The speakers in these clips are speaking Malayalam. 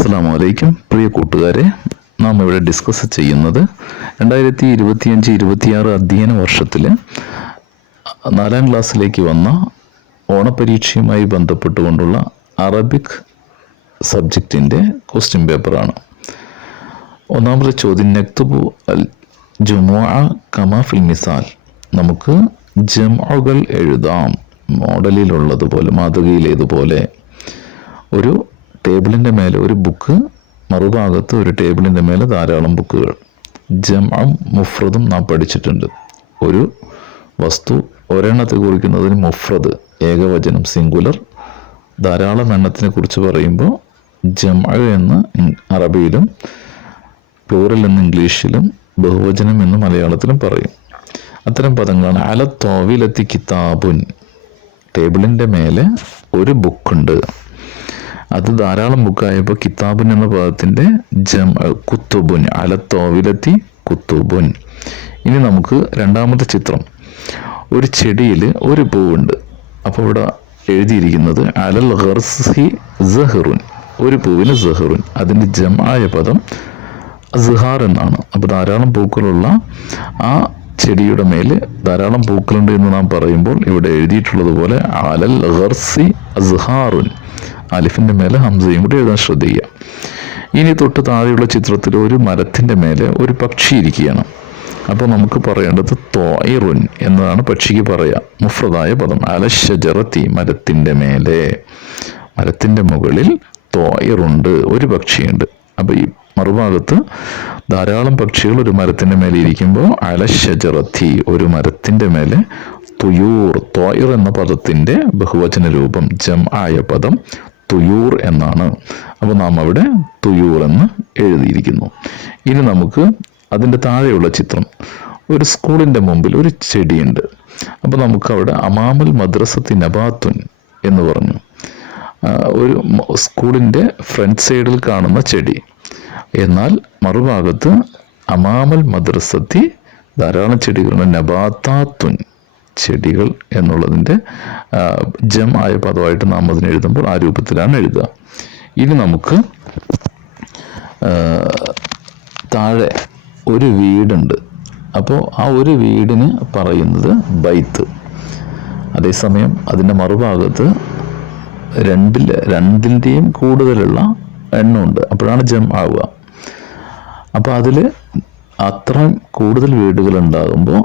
അസ്സലാമു അലൈക്കും പ്രിയ കൂട്ടുകാരെ, നാം ഇവിടെ ഡിസ്കസ് ചെയ്യുന്നത് 2025-26 അധ്യയന വർഷത്തിൽ 4ാം ക്ലാസ്സിലേക്ക് വന്ന ഓണപരീക്ഷയുമായി ബന്ധപ്പെട്ടുകൊണ്ടുള്ള അറബിക് സബ്ജക്റ്റിൻ്റെ ക്വസ്റ്റ്യൻ പേപ്പറാണ്. ഒന്നാമത്തെ ചോദ്യം, നക്തുബു അൽ ജുമുഅ കമാ ഫിൽ മിസാൽ. നമുക്ക് ജംഉകൾ എഴുതാം മോഡലിലുള്ളതുപോലെ, മാതൃകയിലേതുപോലെ. ഒരു ടേബിളിൻ്റെ മേലെ ഒരു ബുക്ക്, മറുഭാഗത്ത് ഒരു ടേബിളിൻ്റെ മേലെ ധാരാളം ബുക്കുകൾ. ജംഉം മുഫ്രദും നാം പഠിച്ചിട്ടുണ്ട്. ഒരു വസ്തു ഒരെണ്ണത്തെ കുറിക്കുന്നതിന് മുഫ്രദ് ഏകവചനം സിംഗുലർ, ധാരാളം എണ്ണത്തിനെ കുറിച്ച് പറയുമ്പോൾ ജംഉ എന്ന് അറബിയിലും പ്ലൂറൽ എന്ന് ഇംഗ്ലീഷിലും ബഹുവചനം എന്ന് മലയാളത്തിലും പറയും. അത്തരം പദങ്ങളാണ്. അല തോവിലെത്തി കിതാബുൻ, ടേബിളിൻ്റെ മേലെ ഒരു ബുക്കുണ്ട്. അത് ധാരാളം ബുക്കായപ്പോൾ കിതാബുൻ എന്ന പദത്തിൻ്റെ കുത്തുബുൻ, അല തോവിലെത്തി കുത്തുബുൻ. ഇനി നമുക്ക് രണ്ടാമത്തെ ചിത്രം. ഒരു ചെടിയിൽ ഒരു പൂവുണ്ട്. അപ്പോൾ ഇവിടെ എഴുതിയിരിക്കുന്നത് അലൽ ഗർസി സഹറുൻ, ഒരു പൂവിന് സഹറുൻ. അതിൻ്റെ ജംആയ പദം അസ്ഹാർ എന്നാണ്. അപ്പോൾ ധാരാളം പൂക്കളുള്ള ആ ചെടിയുടെ മേൽ ധാരാളം പൂക്കളുണ്ട് എന്ന് നാം പറയുമ്പോൾ ഇവിടെ എഴുതിയിട്ടുള്ളതുപോലെ അലൽ ഗർസി അസ്ഹാറുൻ, അലിഫിൻ്റെ മേലെ ഹംസയും കൂടി എഴുതാൻ ശ്രദ്ധിക്കുക. ഇനി തൊട്ട് താഴെയുള്ള ചിത്രത്തിൽ ഒരു മരത്തിൻ്റെ മേലെ ഒരു പക്ഷി ഇരിക്കുകയാണ്. അപ്പോൾ നമുക്ക് പറയേണ്ടത് ത്വായിറുൻ എന്നതാണ് പക്ഷിക്ക് പറയുക, മുഫ്രദായ പദം. അല ഷജറത്തി, മരത്തിൻ്റെ മേലെ, മരത്തിൻ്റെ മുകളിൽ ത്വായിറുണ്ട്, ഒരു പക്ഷിയുണ്ട്. അപ്പോൾ ഈ മറുഭാഗത്ത് ധാരാളം പക്ഷികൾ ഒരു മരത്തിൻ്റെ മേലെ ഇരിക്കുമ്പോൾ അല ഷജറത്തി, ഒരു മരത്തിൻ്റെ മേലെ തുയൂർ, ത്വായിർ എന്ന പദത്തിൻ്റെ ബഹുവചന രൂപം ജംആയ പദം തുയൂർ എന്നാണ്. അപ്പോൾ നാം അവിടെ തുയൂർ എന്ന് എഴുതിയിരിക്കുന്നു. ഇനി നമുക്ക് അതിൻ്റെ താഴെയുള്ള ചിത്രം. ഒരു സ്കൂളിൻ്റെ മുമ്പിൽ ഒരു ചെടിയുണ്ട്. അപ്പോൾ നമുക്കവിടെ അമാമൽ മദ്രസത്തി നബാത്തുൻ എന്ന് പറഞ്ഞു. ഒരു സ്കൂളിൻ്റെ ഫ്രണ്ട് സൈഡിൽ കാണുന്ന ചെടി. എന്നാൽ മറുഭാഗത്ത് അമാമൽ മദ്രസത്തി ധാരാളം ചെടികളുണ്ട്, നബാത്താത്തുൻ, ചെടികൾ എന്നുള്ളതിൻ്റെ ജംആയ പദമായിട്ട് നാം അതിനെ എഴുതുമ്പോൾ ആ രൂപത്തിലാണ് എഴുതുക. ഇനി നമുക്ക് താഴെ ഒരു വീടുണ്ട്. അപ്പോൾ ആ ഒരു വീടിന് പറയുന്നത് ബൈത്ത്. അതേസമയം അതിൻ്റെ മറുഭാഗത്ത് രണ്ടിൻ്റെയും കൂടുതലുള്ള എണ്ണമുണ്ട്. അപ്പോഴാണ് ജം ആവുക. അപ്പോൾ അതിൽ അത്രയും കൂടുതൽ വീടുകൾ ഉണ്ടാകുമ്പോൾ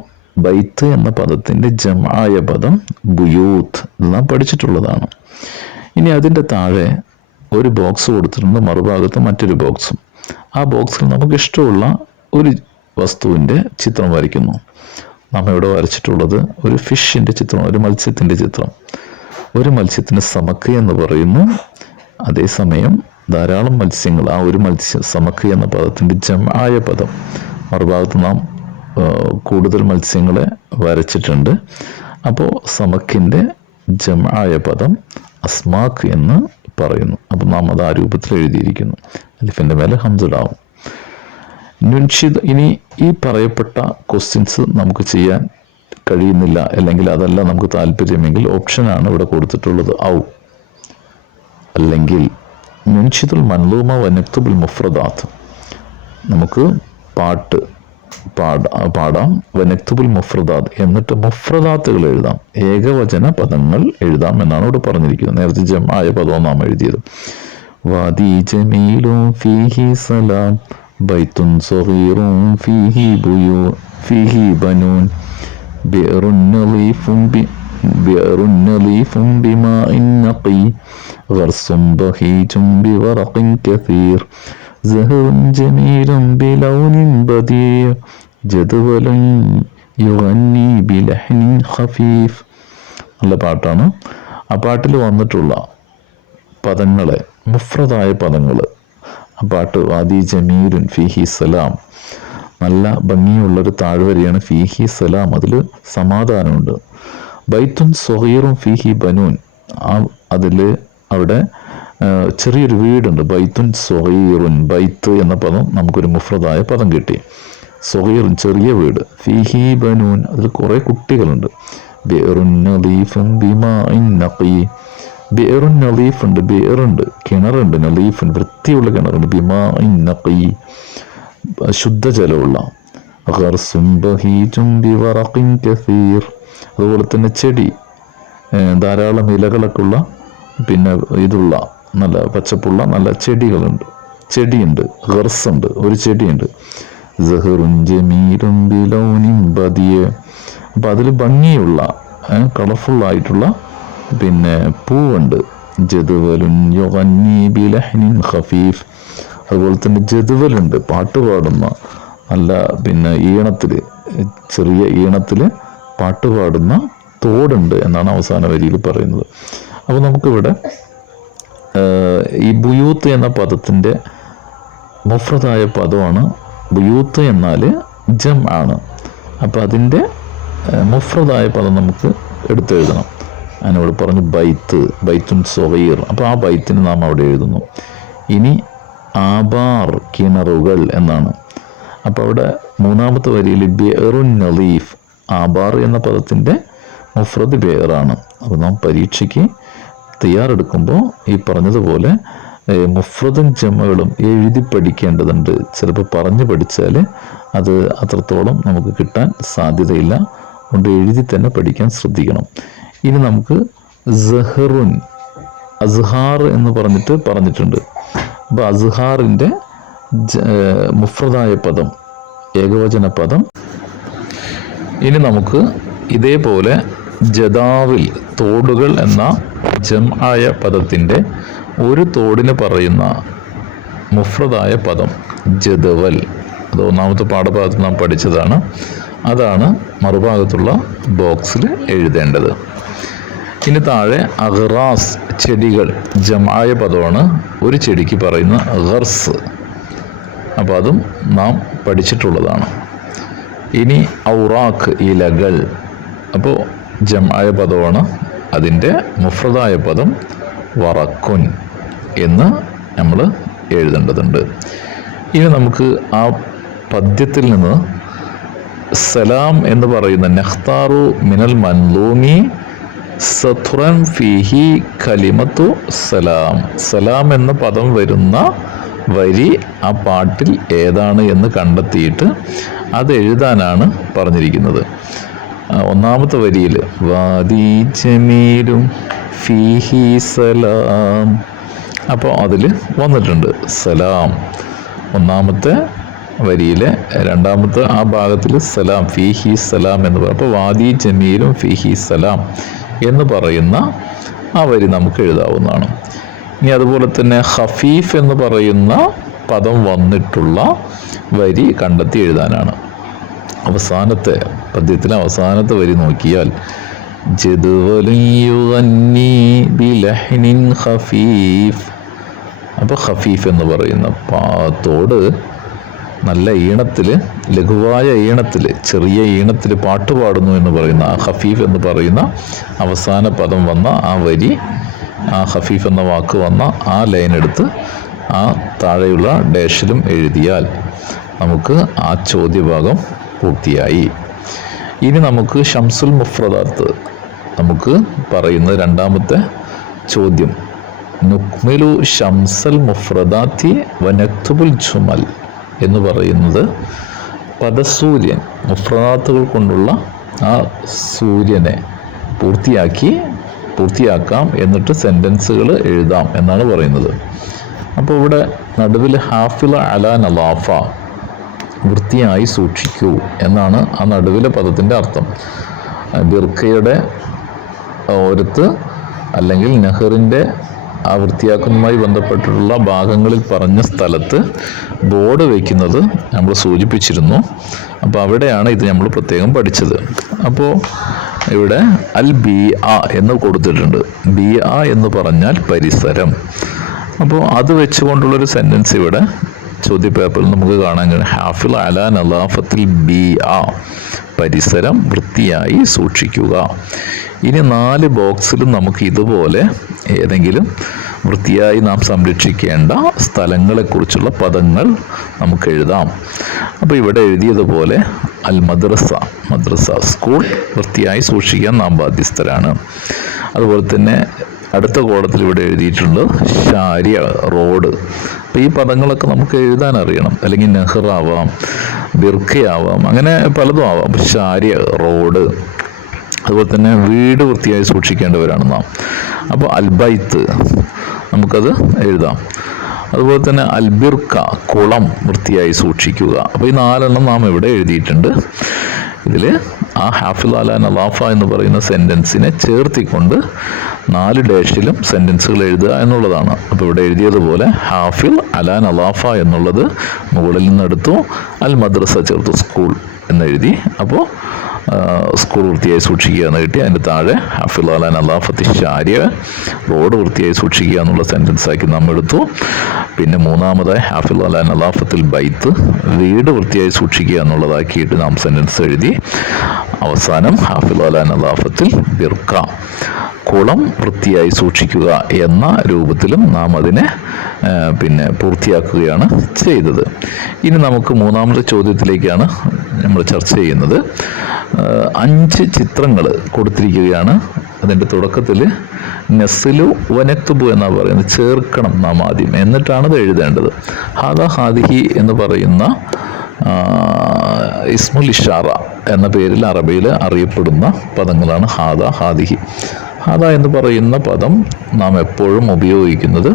ബൈത്ത് എന്ന പദത്തിൻ്റെ ജംആയ പദം ബുയൂത്ത് നാം പഠിച്ചിട്ടുള്ളതാണ്. ഇനി അതിൻ്റെ താഴെ ഒരു ബോക്സ് കൊടുത്തിട്ടുണ്ട്, മറുഭാഗത്ത് മറ്റൊരു ബോക്സും. ആ ബോക്സിൽ നമുക്ക് ഇഷ്ടമുള്ള ഒരു വസ്തുവിൻ്റെ ചിത്രം വരയ്ക്കുന്നു. നാം ഇവിടെ വരച്ചിട്ടുള്ളത് ഒരു ഫിഷിൻ്റെ ചിത്രം, ഒരു മത്സ്യത്തിൻ്റെ ചിത്രം. ഒരു മത്സ്യത്തിന് സമക്ക് എന്ന് പറയുന്നു. അതേസമയം ധാരാളം മത്സ്യങ്ങൾ, ആ ഒരു സമക്ക് എന്ന പദത്തിൻ്റെ ജംആയ പദം. മറുഭാഗത്ത് നാം കൂടുതൽ മത്സ്യങ്ങളെ വരച്ചിട്ടുണ്ട്. അപ്പോൾ സമക്കിൻ്റെ ജംആയ പദം അസ്മാക്ക് എന്ന് പറയുന്നു. അപ്പോൾ നാം അത് ആ രൂപത്തിൽ എഴുതിയിരിക്കുന്നു. അലിഫിൻ്റെ മേലെ ഹംസഡാവും. നുൻഷിദ്. ഇനി ഈ പറയപ്പെട്ട ക്വസ്റ്റ്യൻസ് നമുക്ക് ചെയ്യാൻ കഴിയുന്നില്ല, അല്ലെങ്കിൽ അതല്ല നമുക്ക് താല്പര്യമെങ്കിൽ ഓപ്ഷനാണ് ഇവിടെ കൊടുത്തിട്ടുള്ളത്. ഔ അല്ലെങ്കിൽ നുൻഷിദുൽ മൻലൂമ വനക്തുബുൽ മുഫ്രദാത്ത്, നമുക്ക് പാട്ട് പാടാം. വനക്തുബുൽ മുഫ്രദാത്ത്, എന്നിട്ട് മുഫ്രദാത്തുകൾ എഴുതാം, ഏകവചന പദങ്ങൾ എഴുതാം എന്നാണ് ഇവിടെ പറഞ്ഞിരിക്കുന്നത്. നേരത്തെ ജംആയ പദവും നാം എഴുതിയത്. വാദി ജമീലും ഫീഹി സലാം, ബൈത്തുൻ സഗീറും ഫീഹി ബുയൂർ ഫീഹി ബനൂൻ, ബിഅറുൻ നളീഫും ബിമാഇൻ നഖി, ഗർസും ബഹീജും ബിവറഖിൻ കസീർ, സഹറുൻ ജമീലും ബിലൗനിൻ ബദീർ, ജദ്വലുൻ യുഗന്നി ബിലഹ്നിൻ ഖഫീഫ്. നല്ല പാട്ടാണ്. ആ പാട്ടിൽ വന്നിട്ടുള്ള പദങ്ങളെ, മുഫ്രദായ പദങ്ങൾ. ആ പാട്ട് വാദി ജമീലുൻ ഫീഹി സലാം, നല്ല ഭംഗിയുള്ളൊരു താഴ്വരയാണ് ഫീഹി സലാം, അതിൽ സമാധാനമുണ്ട്. ബൈത്തുൻ സഗീറും ഫീഹി ബനൂൻ, അതിൽ അവിടെ ചെറിയൊരു വീടുണ്ട്. ബൈത്തുൻ സഗീറുൻ, ബൈത്ത് എന്ന പദം നമുക്കൊരു മുഫ്രദായ പദം കിട്ടി. സഗീറുൻ, ചെറിയ വീട്. ഫീഹി ബനൂൻ, അതിൽ കുറേ കുട്ടികളുണ്ട്. ബിഅറുൻ നളീഫും ബിമാഇൻ നഖി, ബിയറുൻ നലീഫ് ഉണ്ട്, ബിയറുണ്ട്, കിണറുണ്ട്, നലീഫുണ്ട്, വൃത്തിയുള്ള കിണറുണ്ട്, ബിമാ നഖി ശുദ്ധജലമുള്ള, ഖർസും ബഹീജും ബിവറഖിൻ കസീർ അതുപോലെ തന്നെ ചെടി, ധാരാളം ഇലകളൊക്കെ ഉള്ള പിന്നെ ഇതുള്ള നല്ല പച്ചപ്പുള്ള നല്ല ചെടിയുണ്ട്, ഖർസുണ്ട്, ഒരു ചെടിയുണ്ട്, സഹറുൻ ജമീലുൻ ബിലൗനിൻ ബദിയ അപ്പം അതിൽ ഭംഗിയുള്ള കളർഫുള്ളായിട്ടുള്ള പിന്നെ പൂവുണ്ട്, ജദുവലുൻ യുഗന്നി ബിലഹ്നിൻ ഖഫീഫ് അതുപോലെ തന്നെ ജദുവലുണ്ട്, പാട്ട് പാടുന്ന നല്ല പിന്നെ ചെറിയ ഈണത്തിൽ പാട്ട് പാടുന്ന തോടുണ്ട് എന്നാണ് അവസാന വരിയിൽ പറയുന്നത്. അപ്പോൾ നമുക്കിവിടെ ഈ ബുയൂത്ത് എന്ന പദത്തിൻ്റെ മുഫ്രദായ പദമാണ്. ബുയൂത്ത് എന്നാൽ ജം ആണ്. അപ്പോൾ അതിൻ്റെ മുഫ്രദായ പദം നമുക്ക് എടുത്തെഴുതണം. അതിനോട് പറഞ്ഞു ബൈത്തുൻ സഗീർ. അപ്പോൾ ആ ബൈത്തിന് നാം അവിടെ എഴുതുന്നു. ഇനി ആബാർ കിണറുകൾ എന്നാണ്. അപ്പോൾ അവിടെ മൂന്നാമത്തെ വരിയിൽ ബിയറുൻ നലീഫ്, ആബാർ എന്ന പദത്തിൻ്റെ മുഫ്രദ് ബിയറാണ്. അപ്പോൾ നാം പരീക്ഷയ്ക്ക് തയ്യാറെടുക്കുമ്പോൾ ഈ പറഞ്ഞതുപോലെ മുഫ്രദും ജമകളും എഴുതി പഠിക്കേണ്ടതുണ്ട്. ചിലപ്പോൾ പറഞ്ഞു പഠിച്ചാൽ അത് അത്രത്തോളം നമുക്ക് കിട്ടാൻ സാധ്യതയില്ല. അതുകൊണ്ട് എഴുതി തന്നെ പഠിക്കാൻ ശ്രദ്ധിക്കണം. ഇനി നമുക്ക് സഹറുൻ, അസ്ഹാർ എന്ന് പറഞ്ഞിട്ടുണ്ട്. അപ്പോൾ അസ്ഹാറിൻ്റെ മുഫ്രദായ പദം, ഏകവചന പദം. ഇനി നമുക്ക് ഇതേപോലെ ജദാവിൽ, തോടുകൾ എന്ന ജംആയ പദത്തിൻ്റെ ഒരു തോടിന് പറയുന്ന മുഫ്രദായ പദം ജദവൽ. അത് ഒന്നാമത്തെ പാഠഭാഗത്ത് നാം പഠിച്ചതാണ്. അതാണ് മറുഭാഗത്തുള്ള ബോക്സിൽ എഴുതേണ്ടത്. ഇനി താഴെ അഗ്റാസ്, ചെടികൾ, ജംആയ പദമാണ്. ഒരു ചെടിക്ക് പറയുന്ന ഖർസ്. അപ്പോൾ അതും നാം പഠിച്ചിട്ടുള്ളതാണ്. ഇനി ഔറാഖ്, ഇലകൾ. അപ്പോൾ ജംആയ പദമാണ്. അതിൻ്റെ മുഫ്രദായ പദം വറക്കുൻ എന്ന് നമ്മൾ എഴുതേണ്ടതുണ്ട്. ഇനി നമുക്ക് ആ പദ്യത്തിൽ നിന്ന് സലാം എന്ന് പറയുന്ന നഖ്താറു മിനൽ മൻലൂമി സത്റൻ ഫീഹി കലിമത്തു സലാം, സലാം എന്ന പദം വരുന്ന വരി ആ പാട്ടിൽ ഏതാണ് എന്ന് കണ്ടെത്തിയിട്ട് അത് എഴുതാനാണ് പറഞ്ഞിരിക്കുന്നത്. ഒന്നാമത്തെ വരിയിൽ വാദി ജമീലും ഫീഹി സലാം. അപ്പോൾ അതിൽ വന്നിട്ടുണ്ട് സലാം ഒന്നാമത്തെ വരിയിലെ രണ്ടാമത്തെ ആ ഭാഗത്തിൽ സലാം, ഫീഹി സലാം എന്ന് പറയും. അപ്പോൾ വാദി ജമീലും ഫീഹി സലാം എന്ന് പറയുന്ന ആ വരി നമുക്ക് എഴുതാവുന്നതാണ്. ഇനി അതുപോലെ തന്നെ ഖഫീഫ് എന്ന് പറയുന്ന പദം വന്നിട്ടുള്ള വരി കണ്ടെത്തി എഴുതാനാണ്. അവസാനത്തെ പദ്യത്തിലെ അവസാനത്തെ വരി നോക്കിയാൽ ജദുവലുൻ യുഗന്നി ബിലഹ്നിൻ ഖഫീഫ്. അപ്പോൾ ഖഫീഫ് എന്ന് പറയുന്ന തോട് നല്ല ഈണത്തിൽ, ലഘുവായ ഈണത്തിൽ, ചെറിയ ഈണത്തിൽ പാട്ട് പാടുന്നു എന്ന് പറയുന്ന ആ ഖഫീഫ് എന്ന് പറയുന്ന അവസാന പദം വന്ന ആ വരി, ആ ഖഫീഫ് എന്ന വാക്ക് വന്ന ആ ലൈൻ എടുത്ത് ആ താഴെയുള്ള ഡാഷിലും എഴുതിയാൽ നമുക്ക് ആ ചോദ്യഭാഗം പൂർത്തിയായി. ഇനി നമുക്ക് ഷംസുൽ മുഫ്രദാത്ത് നമുക്ക് പറയുന്നത് രണ്ടാമത്തെ ചോദ്യം. നുക്മിലു ഷംസൽ മുഫ്രദാത്തി വനക്തുബുൽ ജുമൽ എന്ന് പറയുന്നത് പദസൂര്യൻ, മുഫ്രദാത്തുകൾ കൊണ്ടുള്ള ആ സൂര്യനെ പൂർത്തിയാക്കാം, എന്നിട്ട് സെൻറ്റൻസുകൾ എഴുതാം എന്നാണ് പറയുന്നത്. അപ്പോൾ ഇവിടെ നടുവിൽ ഹാഫിള അല നലാഫ, വൃത്തിയായി സൂക്ഷിക്കൂ എന്നാണ് ആ നടുവിലെ പദത്തിൻ്റെ അർത്ഥം. ബിർക്കയുടെ ഓരത്ത് അല്ലെങ്കിൽ നെഹറിൻ്റെ ആ വൃത്തിയാക്കുന്നതുമായി ബന്ധപ്പെട്ടിട്ടുള്ള ഭാഗങ്ങളിൽ പറഞ്ഞ സ്ഥലത്ത് ബോർഡ് വയ്ക്കുന്നത് നമ്മൾ സൂചിപ്പിച്ചിരുന്നു. അപ്പോൾ അവിടെയാണ് ഇത് നമ്മൾ പ്രത്യേകം പഠിച്ചത്. അപ്പോൾ ഇവിടെ അൽ ബി ആ എന്ന് കൊടുത്തിട്ടുണ്ട്. ബി ആ എന്ന് പറഞ്ഞാൽ പരിസരം. അപ്പോൾ അത് വെച്ചുകൊണ്ടുള്ളൊരു സെൻറ്റൻസ് ഇവിടെ ചോദ്യപേപ്പറിൽ നമുക്ക് കാണാൻ കഴിയും. ഹാഫിൾ അല നലാഫത്തിൽ ബി ആ, പരിസരം വൃത്തിയായി സൂക്ഷിക്കുക. ഇനി 4 ബോക്സിലും നമുക്ക് ഇതുപോലെ ഏതെങ്കിലും വൃത്തിയായി നാം സംരക്ഷിക്കേണ്ട സ്ഥലങ്ങളെക്കുറിച്ചുള്ള പദങ്ങൾ നമുക്ക് എഴുതാം. അപ്പോൾ ഇവിടെ എഴുതിയതുപോലെ അൽ മദ്രസ, സ്കൂൾ വൃത്തിയായി സൂക്ഷിക്കാൻ നാം ബാധ്യസ്ഥരാണ്. അതുപോലെ തന്നെ അടുത്ത കോളത്തിൽ ഇവിടെ എഴുതിയിട്ടുണ്ട് ഷാരിയ, റോഡ്. അപ്പോൾ ഈ പദങ്ങളൊക്കെ നമുക്ക് എഴുതാൻ അറിയണം. അല്ലെങ്കിൽ നെഹ്റാവാം, ബിർക്കയാവാം, അങ്ങനെ പലതും ആവാം. ഷാരിയ, റോഡ്. അതുപോലെ തന്നെ വീട് വൃത്തിയായി സൂക്ഷിക്കേണ്ടവരാണ് നാം. അപ്പോൾ അൽബൈത്ത് നമുക്കത് എഴുതാം. അതുപോലെ തന്നെ അൽബിർക്ക, കുളം വൃത്തിയായി സൂക്ഷിക്കുക. അപ്പോൾ ഈ 4 നാം ഇവിടെ എഴുതിയിട്ടുണ്ട്. ഇതിൽ ആ ഹാഫിൽ അല നലാഫ എന്ന് പറയുന്ന സെൻറ്റൻസിനെ ചേർത്തിക്കൊണ്ട് 4 ഡാഷിലും സെൻറ്റൻസുകൾ എഴുതുക എന്നുള്ളതാണ്. അപ്പോൾ ഇവിടെ എഴുതിയതുപോലെ ഹാഫിൽ അല നലാഫ എന്നുള്ളത് മുകളിൽ നിന്നെടുത്തു, അൽ മദ്രസ ചേർത്തു, സ്കൂൾ എന്നെഴുതി. അപ്പോൾ സ്കൂൾ വൃത്തിയായി സൂക്ഷിക്കുക എന്ന് കിട്ടി. അതിൻ്റെ താഴെ ഹാഫിൽ അല നലാഫത്തി ഷാരിയ, റോഡ് വൃത്തിയായി സൂക്ഷിക്കുക എന്നുള്ള സെൻറ്റൻസാക്കി നാം എടുത്തു. പിന്നെ മൂന്നാമതായി ഹാഫിൽ അല നലാഫത്തിൽ ബൈത്ത്, വീട് വൃത്തിയായി സൂക്ഷിക്കുക എന്നുള്ളതാക്കിയിട്ട് നാം സെൻറ്റൻസ് എഴുതി. അവസാനം ഹാഫിൽ അല നലാഫത്തിൽ ബിർക്ക, കുളം വൃത്തിയായി സൂക്ഷിക്കുക എന്ന രൂപത്തിലും നാം അതിനെ പൂർത്തിയാക്കുകയാണ് ചെയ്തത്. ഇനി നമുക്ക് മൂന്നാമത്തെ ചോദ്യത്തിലേക്കാണ് നമ്മൾ ചർച്ച ചെയ്യുന്നത്. 5 ചിത്രങ്ങൾ കൊടുത്തിരിക്കുകയാണ്. അതിൻ്റെ തുടക്കത്തിൽ നെസ്ലു വനക്തുബു എന്നാണ് പറയുന്നത്. ചേർക്കണം നാം ആദ്യം, എന്നിട്ടാണ് അത് എഴുതേണ്ടത്. ഹാദ ഹാദിഹി എന്ന് പറയുന്ന ഇസ്മുൽ ഇഷാറ എന്ന പേരിൽ അറബിയിൽ അറിയപ്പെടുന്ന പദങ്ങളാണ് ഹാദ, ഹാദിഹി. ഹാദ എന്ന് പറയുന്ന പദം നാം എപ്പോഴും ഉപയോഗിക്കുന്നത്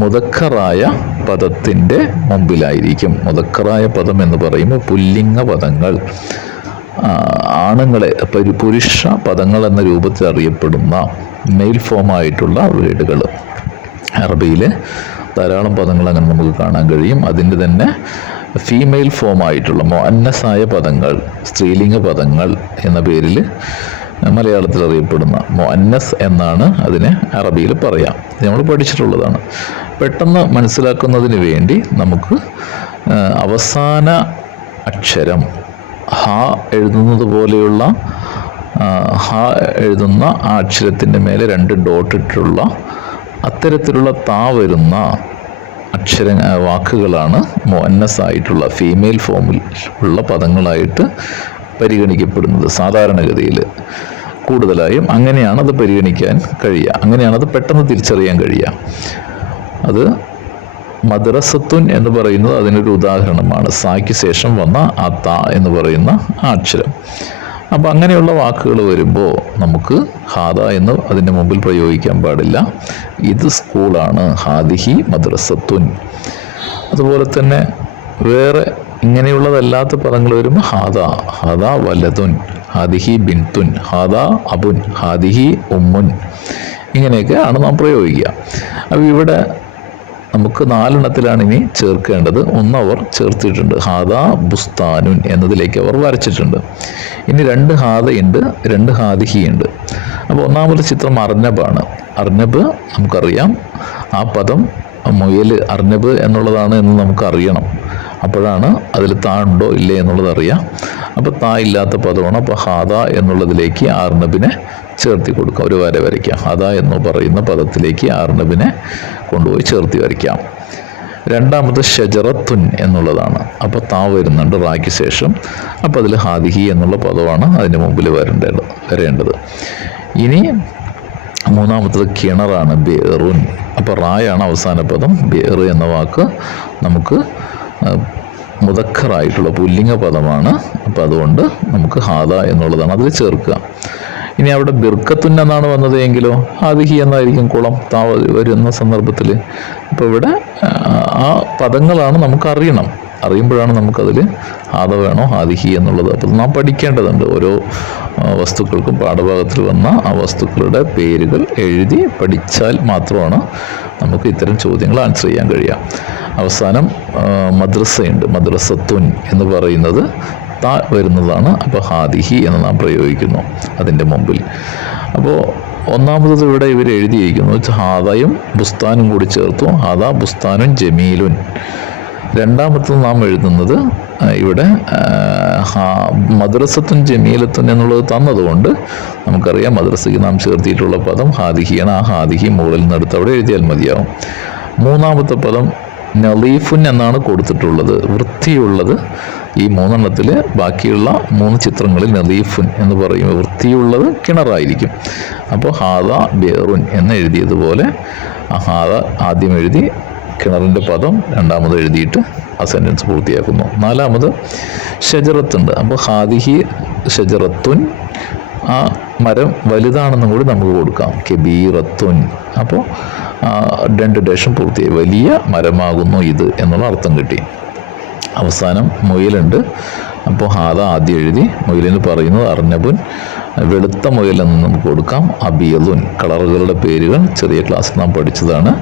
മുദക്കറായ പദത്തിൻ്റെ മുമ്പിലായിരിക്കും. മുദക്കറായ പദം എന്ന് പറയുമ്പോൾ പുല്ലിംഗ പദങ്ങൾ, ആണുങ്ങളെ പുരുഷ പദങ്ങൾ എന്ന രൂപത്തിൽ അറിയപ്പെടുന്ന മെയിൽ ഫോമായിട്ടുള്ള വേർഡുകൾ. അറബിയിൽ ധാരാളം പദങ്ങൾ അങ്ങനെ നമുക്ക് കാണാൻ കഴിയും. അതിൻ്റെ തന്നെ ഫീമെയിൽ ഫോമായിട്ടുള്ള മുഅന്നസായ പദങ്ങൾ, സ്ത്രീലിംഗ പദങ്ങൾ എന്ന പേരിൽ മലയാളത്തിൽ അറിയപ്പെടുന്ന മുഅന്നസ് എന്നാണ് അതിനെ അറബിയിൽ പറയാം. നമ്മൾ പഠിച്ചിട്ടുള്ളതാണ്. പെട്ടെന്ന് മനസ്സിലാക്കുന്നതിന് വേണ്ടി നമുക്ക് അവസാന അക്ഷരം ഹ എഴുതുന്നത് പോലെയുള്ള ഹ എഴുതുന്ന ആ അക്ഷരത്തിൻ്റെ മേലെ 2 ഡോട്ട് ഇട്ടുള്ള അത്തരത്തിലുള്ള താ വരുന്ന വാക്കുകളാണ് മുഅന്നസ് ആയിട്ടുള്ള ഫീമെയിൽ ഫോമിൽ ഉള്ള പദങ്ങളായിട്ട് പരിഗണിക്കപ്പെടുന്നത്. സാധാരണഗതിയിൽ കൂടുതലായും അങ്ങനെയാണ് അത് പരിഗണിക്കാൻ കഴിയുക. അങ്ങനെയാണ് അത് പെട്ടെന്ന് തിരിച്ചറിയാൻ കഴിയുക. അത് മദ്രസത്തുൻ എന്ന് പറയുന്നത് അതിനൊരു ഉദാഹരണമാണ്. സായ്ക്ക് ശേഷം വന്ന ആ ത എന്ന് പറയുന്ന ആ അക്ഷരം. അപ്പം അങ്ങനെയുള്ള വാക്കുകൾ വരുമ്പോൾ നമുക്ക് ഹാദ എന്ന് അതിൻ്റെ മുമ്പിൽ പ്രയോഗിക്കാൻ പാടില്ല. ഇത് സ്കൂളാണ്, ഹാദിഹി മദ്രസത്തുൻ. അതുപോലെ തന്നെ വേറെ ഇങ്ങനെയുള്ളതല്ലാത്ത പദങ്ങൾ വരുമ്പോൾ ഹാദ, ഹാദ വലതുൻ, ഹാദിഹി ബിൻതുൻ, ഹാദ അബുൻ, ഹാദിഹി ഉമ്മുൻ, ഇങ്ങനെയൊക്കെ ആണ് നാം പ്രയോഗിക്കുക. അപ്പോൾ ഇവിടെ നമുക്ക് 4 ഇനി ചേർക്കേണ്ടത്. ഒന്ന് അവർ ചേർത്തിട്ടുണ്ട്, ഹാദ ബുസ്താനുൻ എന്നതിലേക്ക് അവർ വരച്ചിട്ടുണ്ട്. ഇനി 2 ഹാദയുണ്ട്, 2 ഹാദിഹിയുണ്ട്. അപ്പോൾ ഒന്നാമത്തെ ചിത്രം അർനബാണ്. അർനബ് നമുക്കറിയാം, ആ പദം മുയൽ അർനബ് എന്നുള്ളതാണ് എന്ന് നമുക്കറിയണം. അപ്പോഴാണ് അതിൽ താ ഉണ്ടോ ഇല്ലേ എന്നുള്ളത് അറിയാം. അപ്പോൾ താ ഇല്ലാത്ത പദമാണ്. അപ്പോൾ ഹാദ എന്നുള്ളതിലേക്ക് അർനബിനെ ചേർത്തി കൊടുക്കാം, ഒരു വര വരയ്ക്കാം. ഹാദ എന്ന് പറയുന്ന പദത്തിലേക്ക് അർനബിനെ കൊണ്ടുപോയി ചേർത്തി വരയ്ക്കാം. രണ്ടാമത് ഷജറത്തുൻ എന്നുള്ളതാണ്. അപ്പോൾ താ വരുന്നുണ്ട് റായ്ക്ക് ശേഷം. അപ്പോൾ അതിൽ ഹാദിഹി എന്നുള്ള പദമാണ് അതിൻ്റെ മുമ്പിൽ വരേണ്ടത്. ഇനി മൂന്നാമത്തത് കിണറാണ്, ബേറുൻ. അപ്പോൾ റായാണ് അവസാന പദം. ബേർ എന്ന വാക്ക് നമുക്ക് മുദക്കറായിട്ടുള്ള പുല്ലിംഗ പദമാണ്. അപ്പോൾ അതുകൊണ്ട് നമുക്ക് ഹാദ എന്നുള്ളതാണ് അതിൽ ചേർക്കുക. ഇനി അവിടെ ബിർക്കത്തുൻ എന്നാണ് വന്നത് എങ്കിലോ ഹാദിഹി എന്നായിരിക്കും കുളം താ വരുന്ന സന്ദർഭത്തിൽ. അപ്പോൾ ഇവിടെ ആ പദങ്ങളാണ് നമുക്ക് അറിയുമ്പോഴാണ് നമുക്കതിൽ ഹാദ വേണോ ഹാദിഹി എന്നുള്ളത്. അപ്പോൾ നാം പഠിക്കേണ്ടതുണ്ട്. ഓരോ വസ്തുക്കൾക്കും പാഠഭാഗത്തിൽ വന്ന ആ വസ്തുക്കളുടെ പേരുകൾ എഴുതി പഠിച്ചാൽ മാത്രമാണ് നമുക്ക് ഇത്തരം ചോദ്യങ്ങൾ ആൻസർ ചെയ്യാൻ കഴിയുക. അവസാനം മദ്രസയുണ്ട്, മദ്രസത്തുൻ എന്ന് പറയുന്നത് താ വരുന്നതാണ്. അപ്പോൾ ഹാദിഹി എന്ന് നാം പ്രയോഗിക്കുന്നു അതിൻ്റെ മുമ്പിൽ. അപ്പോൾ ഒന്നാമത്തത് ഇവിടെ ഇവർ എഴുതിയിരിക്കുന്നു ഹാദയും ബുസ്താനും കൂടി ചേർത്തു, ഹാദ ബുസ്താനും ജമീലുൻ. രണ്ടാമത്തത് നാം എഴുതുന്നത് ഇവിടെ മദ്രസത്തുൻ ജമീലത്തുൻ എന്നുള്ളത് തന്നതുകൊണ്ട് നമുക്കറിയാം മദ്രസയ്ക്ക് നാം ചേർത്തിയിട്ടുള്ള പദം ഹാദിഹിയാണ്. ആ ഹാദിഹി മുകളിൽ നിന്നെടുത്ത് അവിടെ എഴുതിയാൽ മതിയാവും. മൂന്നാമത്തെ പദം നളീഫുൻ എന്നാണ് കൊടുത്തിട്ടുള്ളത്, വൃത്തിയുള്ളത്. ഈ 3 ബാക്കിയുള്ള 3 ചിത്രങ്ങളിൽ നളീഫുൻ എന്ന് പറയുമ്പോൾ വൃത്തിയുള്ളത് കിണറായിരിക്കും. അപ്പോൾ ഹാദ ബിയറുൻ എന്ന് എഴുതിയതുപോലെ ഹാദ ആദ്യം എഴുതി കിണറിൻ്റെ പദം രണ്ടാമത് എഴുതിയിട്ട് ആ സെൻറ്റൻസ് പൂർത്തിയാക്കുന്നു. 4 ഷജറത്തുണ്ട്. അപ്പോൾ ഹാദിഹി ഷജറത്തുൻ, ആ മരം വലുതാണെന്നും കൂടി നമുക്ക് കൊടുക്കാം. കബീറത്തുൻ, അപ്പോൾ 2 ഡേഷം പൂർത്തിയായി, വലിയ മരമാകുന്നു ഇത് എന്നുള്ള അർത്ഥം കിട്ടി. അവസാനം മുയലുണ്ട്. അപ്പോൾ ഹാദ ആദ്യം എഴുതി, മുയലിന് പറയുന്നത് അർനബുൻ, വെളുത്ത മുയൽ എന്ന് നമുക്ക് കൊടുക്കാം. അബിയലുൻ, കളറുകളുടെ പേരുകൾ ചെറിയ ക്ലാസ്സിൽ നാം പഠിച്ചതാണ്.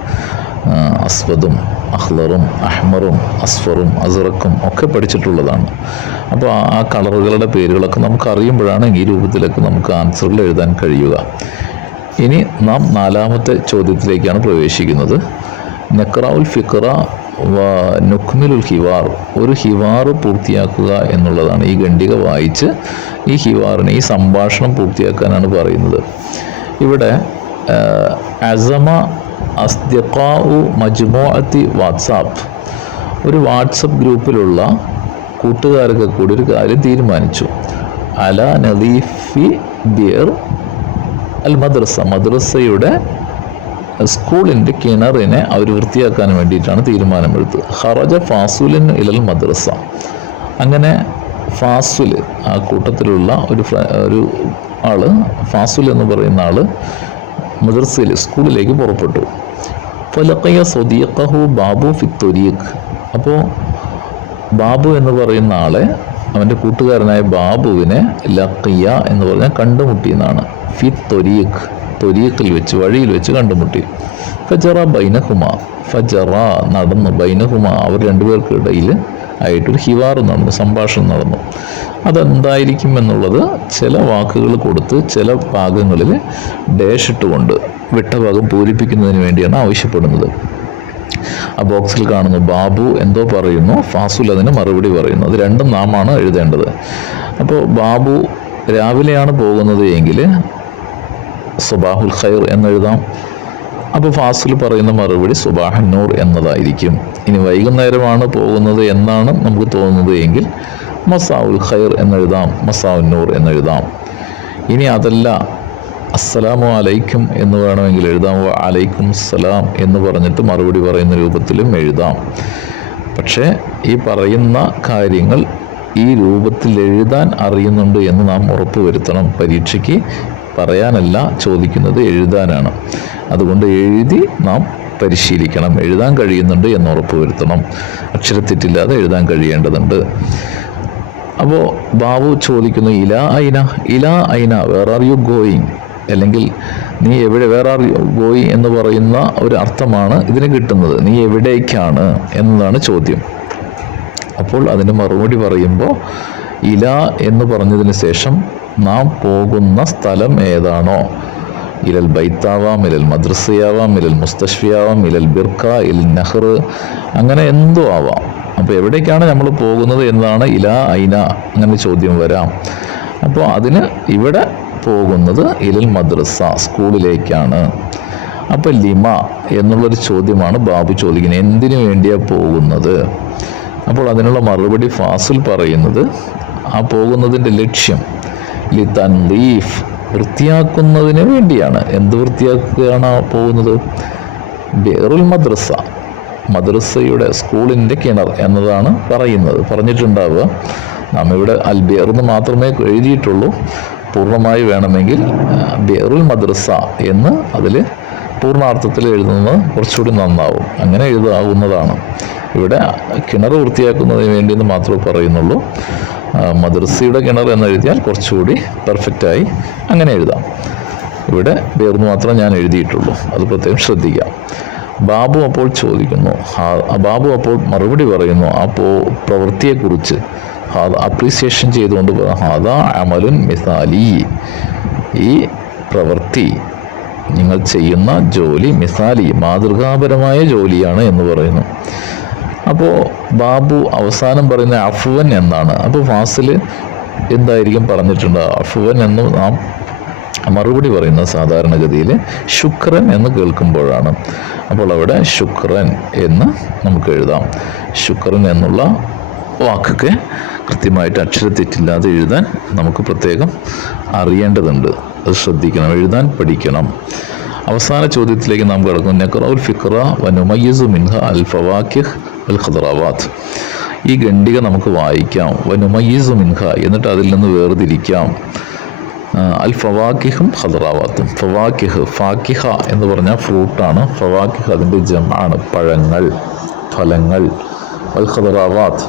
അസ്വദും അഹ്ലറും അഹ്മറും അസ്ഫറും അസുറക്കും ഒക്കെ പഠിച്ചിട്ടുള്ളതാണ്. അപ്പോൾ ആ കളറുകളുടെ പേരുകളൊക്കെ നമുക്ക് അറിയുമ്പോഴാണ് ഈ രൂപത്തിലൊക്കെ നമുക്ക് ആൻസറുകൾ എഴുതാൻ കഴിയുക. ഇനി നാം 4ാമത്തെ ചോദ്യത്തിലേക്കാണ് പ്രവേശിക്കുന്നത്. നഖ്റഉൽ ഫിഖ്റ വ നുക്മിലുൽ ഹിവാർ, ഒരു ഹിവാർ പൂർത്തിയാക്കുക എന്നുള്ളതാണ്. ഈ ഖണ്ഡിക വായിച്ച് ഈ ഹിവാറിനെ, ഈ സംഭാഷണം പൂർത്തിയാക്കാനാണ് പറയുന്നത്. ഇവിടെ അസമ അസ്ദിഖാഉ മജ്മുഅത്തി വാട്സാപ്പ്, ഒരു വാട്സപ്പ് ഗ്രൂപ്പിലുള്ള കൂട്ടുകാരൊക്കെ കൂടി ഒരു കാര്യം തീരുമാനിച്ചു. അല നദീഫി ബിയർ അൽ മദ്രസ, മദ്രസയുടെ സ്കൂളിൻ്റെ കിണറിനെ അവർ വൃത്തിയാക്കാൻ വേണ്ടിയിട്ടാണ് തീരുമാനമെടുത്തത്. ഖറജ ഫാസുലിൻ ഇലൽ മദ്രസ, അങ്ങനെ ഫാസുൽ, ആ കൂട്ടത്തിലുള്ള ഒരു ആള്, ഫാസുൽ എന്ന് പറയുന്ന ആള് മദ്രസയിൽ സ്കൂളിലേക്ക് പുറപ്പെട്ടു. ഫലഖിയ സദീഖഹു ബാബു ഫിത്തൊരീഖ്, അപ്പോൾ ബാബു എന്ന് പറയുന്ന ആളെ, അവൻ്റെ കൂട്ടുകാരനായ ബാബുവിനെ ലഖിയ എന്ന് പറഞ്ഞാൽ കണ്ടുമുട്ടിയെന്നാണ്. ഫിത്തൊരീഖ്, തൊരീഖിൽ വെച്ച്, വഴിയിൽ വെച്ച് കണ്ടുമുട്ടി. ഫജറ ബൈനഹുമ, ഫജറ നടന്നു, ബൈനഹുമ അവർ 2 പേർക്കിടയിൽ ആയിട്ടൊരു ഹിവാർ നടന്നു, സംഭാഷണം നടന്നു. അതെന്തായിരിക്കും എന്നുള്ളത് ചില വാക്കുകൾ കൊടുത്ത് ചില ഭാഗങ്ങളിൽ ഡേഷ് ഇട്ടുകൊണ്ട് വിട്ട ഭാഗം പൂരിപ്പിക്കുന്നതിന് വേണ്ടിയാണ് ആവശ്യപ്പെടുന്നത്. ആ ബോക്സിൽ കാണുന്നു ബാബു എന്തോ പറയുന്നു, ഫാസുൽ അതിന് മറുപടി പറയുന്നു. അത് രണ്ടും നാമാണ് എഴുതേണ്ടത്. അപ്പോൾ ബാബു രാവിലെയാണ് പോകുന്നത് എങ്കിൽ സുബാഹുൽ ഖൈർ എന്നെഴുതാം. അപ്പോൾ ഫാസുൽ പറയുന്ന മറുപടി സുബാഹൻ നൂർ എന്നതായിരിക്കും. ഇനി വൈകുന്നേരമാണ് പോകുന്നത് എന്നാണ് നമുക്ക് തോന്നുന്നത് എങ്കിൽ മസാഉൽ ഖൈർ എന്നെഴുതാം, മസാഉൻ നൂർ എന്നെഴുതാം. ഇനി അതല്ല, അസ്സലാമു അലൈക്കും എന്ന് വേണമെങ്കിൽ എഴുതാം, അലൈക്കും സലാം എന്ന് പറഞ്ഞിട്ട് മറുപടി പറയുന്ന രൂപത്തിലും എഴുതാം. പക്ഷേ ഈ പറയുന്ന കാര്യങ്ങൾ ഈ രൂപത്തിൽ എഴുതാൻ അറിയുന്നുണ്ട് എന്ന് നാം ഉറപ്പുവരുത്തണം. പരീക്ഷയ്ക്ക് പറയാനല്ല ചോദിക്കുന്നത്, എഴുതാനാണ്. അതുകൊണ്ട് എഴുതി നാം പരിശീലിക്കണം. എഴുതാൻ കഴിയുന്നുണ്ട് എന്ന് ഉറപ്പുവരുത്തണം. അക്ഷരത്തെറ്റില്ലാതെ എഴുതാൻ കഴിയേണ്ടതുണ്ട്. അപ്പോൾ ബാബു ചോദിക്കുന്നു, ഇലാ ഐന, ഇലാ ഐന, വേർ ആർ യു ഗോയിങ്, അല്ലെങ്കിൽ നീ എവിടെ, വേർ ആർ യു ഗോയിങ് എന്ന് പറയുന്ന ഒരു അർത്ഥമാണ് ഇതിന് കിട്ടുന്നത്. നീ എവിടേക്കാണ് എന്നതാണ് ചോദ്യം. അപ്പോൾ അതിന് മറുപടി പറയുമ്പോൾ ഇല എന്ന് പറഞ്ഞതിന് ശേഷം നാം പോകുന്ന സ്ഥലം ഏതാണോ, ഇലൽ ബൈത്താവാം, ഇലൽ മദ്രസയാവാം, ഇലൽ മുസ്തഷ്ഫിയാവാം, ഇലൽ ബിർക്ക, ഇലൽ നഹ്ർ, അങ്ങനെ എന്തോ ആവാം. അപ്പോൾ എവിടേക്കാണ് നമ്മൾ പോകുന്നത് എന്നതാണ് ഇല ഐന, അങ്ങനെ ചോദ്യം വരാം. അപ്പോൾ അതിന് ഇവിടെ പോകുന്നത് ഇലൽ മദ്രസ, സ്കൂളിലേക്കാണ്. അപ്പോൾ ലിമ എന്നുള്ളൊരു ചോദ്യമാണ് ബാബു ചോദിക്കുന്നത്, എന്തിനു വേണ്ടിയാണ് പോകുന്നത്. അപ്പോൾ അതിനുള്ള മറുപടി ഫാസിൽ പറയുന്നത്, ആ പോകുന്നതിൻ്റെ ലക്ഷ്യം ലിതൻലീഫ്, വൃത്തിയാക്കുന്നതിന് വേണ്ടിയാണ്. എന്ത് വൃത്തിയാക്കുകയാണ് പോകുന്നത്? ബിയറുൽ മദ്രസ, മദ്രസയുടെ സ്കൂളിൻ്റെ കിണർ എന്നതാണ് പറഞ്ഞിട്ടുണ്ടാവുക. നാം ഇവിടെ അൽ ബിയർ എന്ന് മാത്രമേ എഴുതിയിട്ടുള്ളൂ. പൂർണ്ണമായി വേണമെങ്കിൽ ബിയറുൽ മദ്രസ എന്ന് അതിൽ പൂർണ്ണാർത്ഥത്തിൽ എഴുതുന്നത് കുറച്ചുകൂടി നന്നാവും. അങ്ങനെ എഴുതാവുന്നതാണ്. ഇവിടെ കിണർ വൃത്തിയാക്കുന്നതിന് വേണ്ടിയെന്ന് മാത്രമേ പറയുന്നുള്ളൂ. മദ്രസയുടെ കിണർ എന്നെഴുതിയാൽ കുറച്ചുകൂടി പെർഫെക്റ്റായി അങ്ങനെ എഴുതാം. ഇവിടെ ബിയർന്ന് മാത്രം ഞാൻ എഴുതിയിട്ടുള്ളൂ, അത് പ്രത്യേകം ശ്രദ്ധിക്കാം. ബാബു അപ്പോൾ ചോദിക്കുന്നു, ബാബു അപ്പോൾ മറുപടി പറയുന്നു ആ പ്രവൃത്തിയെക്കുറിച്ച് അപ്രീസിയേഷൻ ചെയ്തുകൊണ്ട് ഹാദാ അമലുൻ മിസാലി, ഈ പ്രവൃത്തി നിങ്ങൾ ചെയ്യുന്ന ജോലി മിസാലി, മാതൃകാപരമായ ജോലിയാണ് എന്ന് പറയുന്നു. അപ്പോൾ ബാബു അവസാനം പറയുന്ന അഫ്വൻ എന്നാണ്. അപ്പോൾ ഫാസിൽ എന്തായിരിക്കും പറഞ്ഞിട്ടുണ്ട്? അഫ്വൻ എന്ന് നാം മറുപടി പറയുന്നത് സാധാരണഗതിയിൽ ശുക്രൻ എന്ന് കേൾക്കുമ്പോഴാണ്. അപ്പോൾ അവിടെ ശുക്രൻ എന്ന് നമുക്ക് എഴുതാം. ശുക്രൻ എന്നുള്ള വാക്കൊക്കെ കൃത്യമായിട്ട് അക്ഷരത്തെറ്റില്ലാതെ എഴുതാൻ നമുക്ക് പ്രത്യേകം അറിയേണ്ടതുണ്ട്. അത് ശ്രദ്ധിക്കണം, എഴുതാൻ പഠിക്കണം. അവസാന ചോദ്യത്തിലേക്ക് നാം കിടക്കും. നഖറഉൽ ഫിഖ്റ വനുമയ്യിസു മിൻഹ അൽ ഫവാക്കിഹ് വൽ ഖദറാവാത്ത്. ഈ ഖണ്ഡിക നമുക്ക് വായിക്കാം. വനുമയ്യിസു മിൻഹ, എന്നിട്ട് അതിൽ നിന്ന് വേർതിരിക്കാം. അൽ ഫവാക്കിഹും ഖദറാവാത്തും. ഫവാക്കിഹ്, ഫാക്കിഹ എന്ന് പറഞ്ഞാൽ ഫ്രൂട്ടാണ്. ഫവാക്കിഹ് അതിൻ്റെ ജമാണ്, പഴങ്ങൾ, ഫലങ്ങൾ. അൽ ഖദറാവാത്ത്,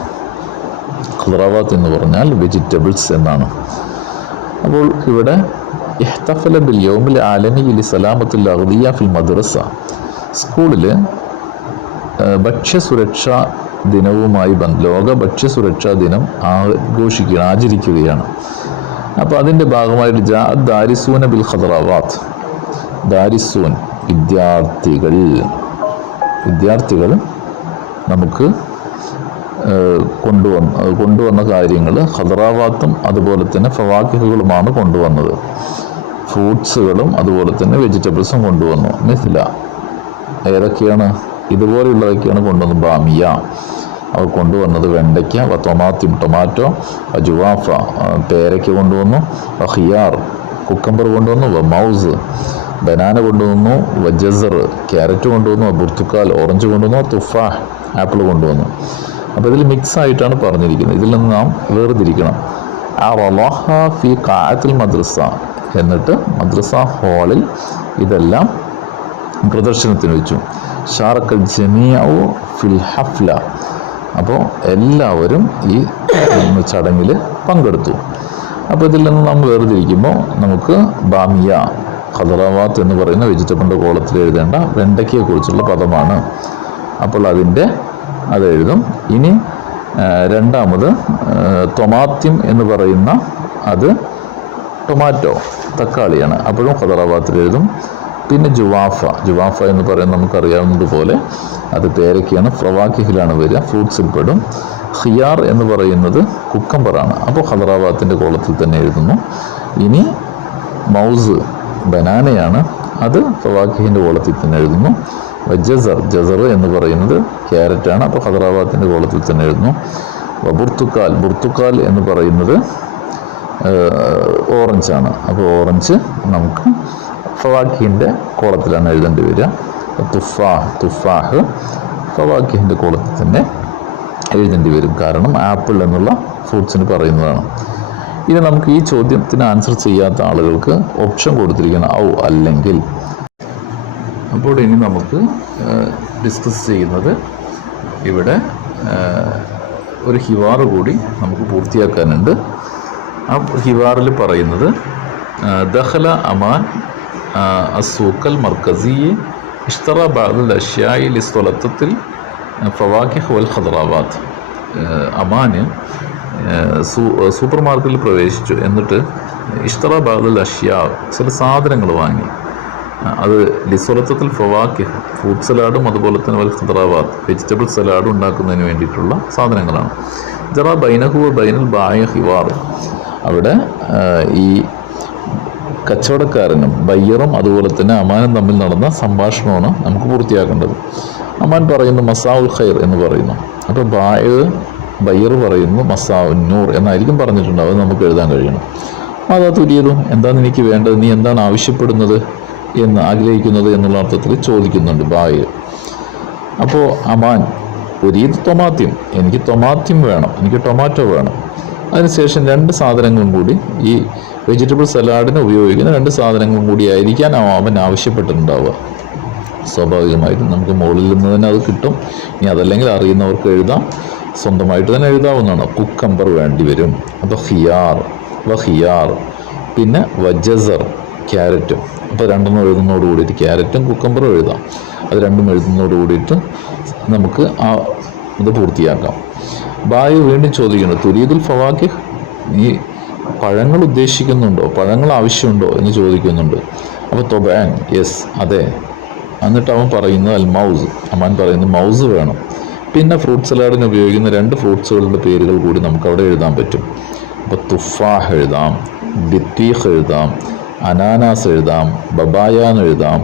ഖദറാവാത്ത് എന്ന് പറഞ്ഞാൽ വെജിറ്റബിൾസ് എന്നാണ്. അപ്പോൾ ഇവിടെ ഇഹ്തഫല ബിൽ യൗമിൽ ആലമി ലി സലാമത്തുൽ അഗ്ദിയ ഫിൽ മദ്രസ, സ്കൂളിൽ ഭക്ഷ്യസുരക്ഷാ ദിനവുമായി ലോക ഭക്ഷ്യസുരക്ഷാ ദിനം ആചരിക്കുകയാണ്. അപ്പോൾ അതിൻ്റെ ഭാഗമായിട്ട് ദാരിസൂന ബിൽ ഖദറാവാത്ത്, ദാരിസൂൻ വിദ്യാർത്ഥികൾ നമുക്ക് കൊണ്ടുവന്ന കാര്യങ്ങൾ ഖദറാവാത്തും അതുപോലെ തന്നെ ഫവാക്കിഹുകളുമാണ് കൊണ്ടുവന്നത്. ഫ്രൂട്ട്സുകളും അതുപോലെ തന്നെ വെജിറ്റബിൾസും കൊണ്ടുവന്നു. മിഥില ഏതൊക്കെയാണ്? ഇതുപോലെയുള്ളതൊക്കെയാണ് കൊണ്ടുവന്നത്. ബാമിയ അവർ കൊണ്ടുവന്നത് വെണ്ടയ്ക്ക, തൊമാത്തിം ടൊമാറ്റോ, ജുവാഫ പേരയ്ക്ക കൊണ്ടുവന്നു, ഖിയാർ കുക്കമ്പർ കൊണ്ടുവന്നു, മൗസ് ബനാന കൊണ്ടുവന്നു, ജസർ ക്യാരറ്റ് കൊണ്ടുവന്നു, ബുർത്തുക്കാൽ ഓറഞ്ച് കൊണ്ടുവന്നു, തുഫാഹ് ആപ്പിൾ കൊണ്ടുവന്നു. അപ്പോൾ ഇതിൽ മിക്സ് ആയിട്ടാണ് പറഞ്ഞിരിക്കുന്നത്. ഇതിൽ നിന്ന് നാം വേർതിരിക്കണം. ഫി ഖാഅത്തിൽ മദ്രസ, എന്നിട്ട് മദ്രസ ഹാളിൽ ഇതെല്ലാം പ്രദർശനത്തിന് വെച്ചു. ഷാറക്കൽ ജമീഉ ഫിൽ ഹഫ്ല, അപ്പോൾ എല്ലാവരും ഈ ചടങ്ങിൽ പങ്കെടുത്തു. അപ്പോൾ ഇതിൽ നിന്ന് നാം വേർതിരിക്കുമ്പോൾ നമുക്ക് ബാമിയ, ഖദറാവാത്ത് എന്ന് പറയുന്ന വെജിറ്റബിളിൻ്റെ കോളത്തിൽ എഴുതേണ്ട വെണ്ടയ്ക്കയെക്കുറിച്ചുള്ള പദമാണ്. അപ്പോൾ അത് എഴുതും. ഇനി രണ്ടാമത് തൊമാത്യം എന്ന് പറയുന്ന അത് ടൊമാറ്റോ, തക്കാളിയാണ്. അപ്പോഴും ഖദറാവാത്തിൽ എഴുതും. പിന്നെ ജുവാഫ എന്ന് പറയുന്നത് നമുക്കറിയാവുന്നതുപോലെ അത് പേരയ്ക്കാണ്, ഫവാക്കിഹിലാണ് വരിക, ഫ്രൂട്ട്സിൽ പെടും. ഖിയാർ എന്ന് പറയുന്നത് കുക്കമ്പറാണ്. അപ്പോൾ ഖദറാവാത്തിൻ്റെ കോളത്തിൽ തന്നെ എഴുതുന്നു. ഇനി മൗസ് ബനാനയാണ്, അത് ഫവാക്കിഹിൻ്റെ കോളത്തിൽ തന്നെ എഴുതുന്നു. ജസർ എന്ന് പറയുന്നത് ക്യാരറ്റാണ്. അപ്പോൾ ഖദറാവാത്തിൻ്റെ കോളത്തിൽ തന്നെ എഴുതുന്നു. ബുർത്തുക്കാൽ എന്ന് പറയുന്നത് ഓറഞ്ചാണ്. അപ്പോൾ ഓറഞ്ച് നമുക്ക് ഫവാക്കിഹിൻ്റെ കോളത്തിലാണ് എഴുതേണ്ടി വരിക. തുഫാഹ് ഫവാക്കിഹിൻ്റെ കോളത്തിൽ തന്നെ എഴുതേണ്ടി വരും, കാരണം ആപ്പിൾ എന്നുള്ള ഫ്രൂട്ട്സിന് പറയുന്നതാണ്. ഇനി നമുക്ക് ഈ ചോദ്യത്തിന് ആൻസർ ചെയ്യാത്ത ആളുകൾക്ക് ഓപ്ഷൻ കൊടുത്തിരിക്കുന്ന അല്ലെങ്കിൽ. അപ്പോൾ ഇനി നമുക്ക് ഡിസ്കസ് ചെയ്യുന്നത് ഇവിടെ ഒരു ഹിവാർ കൂടി നമുക്ക് പൂർത്തിയാക്കാനുണ്ട്. ആ ഹിവാറിൽ പറയുന്നത് ദഖല അമാൻ അസൂക്കൽ മർക്കസി ഇഷ്തറ ബഅദുൽ അഷ്യാഇ ലിസ്തലത്തത്തിൽ ഫവാക്കിഹ് വൽ ഖദറാവാത്ത്. അമാന് സൂപ്പർ മാർക്കറ്റിൽ പ്രവേശിച്ചു. എന്നിട്ട് ഇഷ്തറ ബഅദുൽ അഷ്യാ, ചില സാധനങ്ങൾ വാങ്ങി. അത് ലിസ്വലത്തത്തിൽ ഫവാക്കിഹ്, ഫ്രൂട്ട് സലാഡും അതുപോലെ തന്നെ വൽ ഖദറാവാത്ത് വെജിറ്റബിൾ സലാഡും ഉണ്ടാക്കുന്നതിന് വേണ്ടിയിട്ടുള്ള സാധനങ്ങളാണ്. ജറ ബൈനഹു ബൈനൽ ബായ ഹിവാർ, അവിടെ ഈ കച്ചവടക്കാരനും ബയ്യറും അതുപോലെ തന്നെ അമാനും തമ്മിൽ നടന്ന സംഭാഷണമാണ് നമുക്ക് പൂർത്തിയാക്കേണ്ടത്. അമാൻ പറയുന്നു മസാഉൽ ഖൈർ എന്ന് പറയുന്നു. അപ്പോൾ ബയ്യർ പറയുന്നു മസാഉൻ നൂർ എന്നായിരിക്കും പറഞ്ഞിട്ടുണ്ട്. അത് നമുക്ക് എഴുതാൻ കഴിയണം. അതാ തുരിയതും, എന്താണ് എനിക്ക് വേണ്ടത്, നീ എന്താണ് ആവശ്യപ്പെടുന്നത് എന്ന് ആഗ്രഹിക്കുന്നത് എന്നുള്ള അർത്ഥത്തിൽ ചോദിക്കുന്നുണ്ട് ബായ്. അപ്പോൾ അമാൻ ഉരീദ് തൊമാത്യം, എനിക്ക് തൊമാത്യം വേണം, എനിക്ക് ടൊമാറ്റോ വേണം. അതിനുശേഷം രണ്ട് സാധനങ്ങളും കൂടി, ഈ വെജിറ്റബിൾ സലാഡിന് ഉപയോഗിക്കുന്ന രണ്ട് സാധനങ്ങളും കൂടി ആയിരിക്കാൻ അവൻ ആവശ്യപ്പെട്ടിട്ടുണ്ടാവുക. സ്വാഭാവികമായിട്ടും നമുക്ക് മുകളിൽ നിന്ന് തന്നെ അത് കിട്ടും. ഇനി അതല്ലെങ്കിൽ അറിയുന്നവർക്ക് എഴുതാം, സ്വന്തമായിട്ട് തന്നെ എഴുതാവുന്നതാണ്. കുക്കമ്പർ വേണ്ടി വരും. അപ്പോൾ ഖിയാർ, പിന്നെ ജസർ ക്യാരറ്റും. അപ്പോൾ രണ്ടെണ്ണം എഴുതുന്നതോട് കൂടിയിട്ട് ക്യാരറ്റും കുക്കമ്പറും എഴുതാം. അത് രണ്ടും എഴുതുന്നതോട് കൂടിയിട്ട് നമുക്ക് ഇത് പൂർത്തിയാക്കാം. ബായ് വീണ്ടും ചോദിക്കുന്നു തുരീദുൽ ഫവാക്കിഹ്, നീ പഴങ്ങൾ ഉദ്ദേശിക്കുന്നുണ്ടോ, പഴങ്ങൾ ആവശ്യമുണ്ടോ എന്ന് ചോദിക്കുന്നുണ്ട്. അപ്പോൾ തൊബാൻ, യെസ്, അതെ. എന്നിട്ട് അവൻ പറയുന്നത് മൗസ്, അമാൻ പറയുന്നത് മൗസ് വേണം. പിന്നെ ഫ്രൂട്ട് സലാഡിന് ഉപയോഗിക്കുന്ന രണ്ട് ഫ്രൂട്ട്സുകളുടെ പേരുകൾ കൂടി നമുക്ക് അവിടെ എഴുതാൻ പറ്റും. അപ്പോൾ തുഫാഹ് എഴുതാം, ബിത്തീഖ് എഴുതാം, അനാനാസ് എഴുതാം, ബബായ എന്ന് എഴുതാം.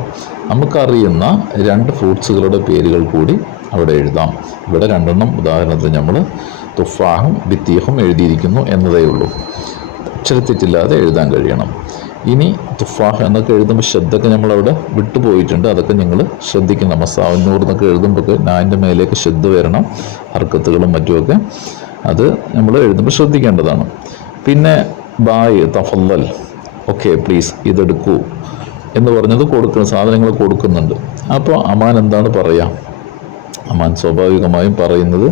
നമുക്കറിയുന്ന 2 ഫ്രൂട്ട്സുകളുടെ പേരുകൾ കൂടി അവിടെ എഴുതാം. ഇവിടെ 2 ഉദാഹരണത്തിന് നമ്മൾ തുഫാഹും ബിത്തീഹും എഴുതിയിരിക്കുന്നു എന്നതേ ഉള്ളൂ. അക്ഷരത്തെറ്റില്ലാതെ എഴുതാൻ കഴിയണം. ഇനി തുഫാഹ് എന്നൊക്കെ എഴുതുമ്പോൾ ശ്രദ്ധയൊക്കെ നമ്മളവിടെ വിട്ടുപോയിട്ടുണ്ട്. അതൊക്കെ നിങ്ങൾ ശ്രദ്ധിക്കണം. മസാവന്നൂർ എന്നൊക്കെ എഴുതുമ്പോൾ നാൻ്റെ മേലേക്ക് ശ്രദ്ധ വരണം, ഹർക്കത്തുകളും മറ്റുമൊക്കെ അത് നമ്മൾ എഴുതുമ്പോൾ ശ്രദ്ധിക്കേണ്ടതാണ്. പിന്നെ ബായ്, തഫല്ലൽ, ഓക്കെ പ്ലീസ് ഇതെടുക്കൂ എന്ന് പറഞ്ഞത് കൊടുക്കണം, സാധനങ്ങൾ കൊടുക്കുന്നുണ്ട്. അപ്പോൾ അമാൻ എന്താണ് പറയുക? അമാൻ സ്വാഭാവികമായും പറയുന്നത്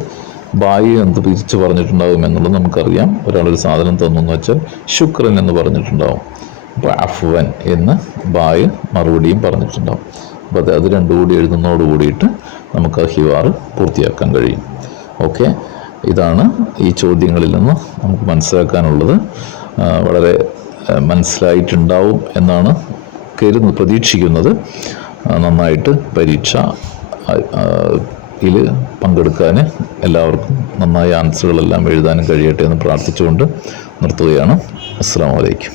ബായി എന്ന് തിരിച്ച് പറഞ്ഞിട്ടുണ്ടാകും എന്നുള്ളത് നമുക്കറിയാം. ഒരാളൊരു സാധനം തന്നു എന്ന് വെച്ചാൽ ശുക്രൻ എന്ന് പറഞ്ഞിട്ടുണ്ടാവും. അപ്പോൾ അഫ്വൻ എന്ന് ബായ് മറുപടിയും പറഞ്ഞിട്ടുണ്ടാവും. അപ്പോൾ അത് 2 കൂടി എഴുതുന്നതോട് കൂടിയിട്ട് നമുക്ക് ആ ഹിവാറ് പൂർത്തിയാക്കാൻ കഴിയും. ഓക്കെ, ഇതാണ് ഈ ചോദ്യങ്ങളിൽ നിന്ന് നമുക്ക് മനസ്സിലാക്കാനുള്ളത്. വളരെ മനസ്സിലായിട്ടുണ്ടാവും എന്നാണ് പ്രതീക്ഷിക്കുന്നത്. നന്നായിട്ട് പരീക്ഷ പങ്കെടുക്കാൻ എല്ലാവർക്കും നന്നായി ആൻസറുകളെല്ലാം എഴുതാനും കഴിയട്ടെ എന്ന് പ്രാർത്ഥിച്ചുകൊണ്ട് നിർത്തുകയാണ്. അസ്സലാമു അലൈക്കും.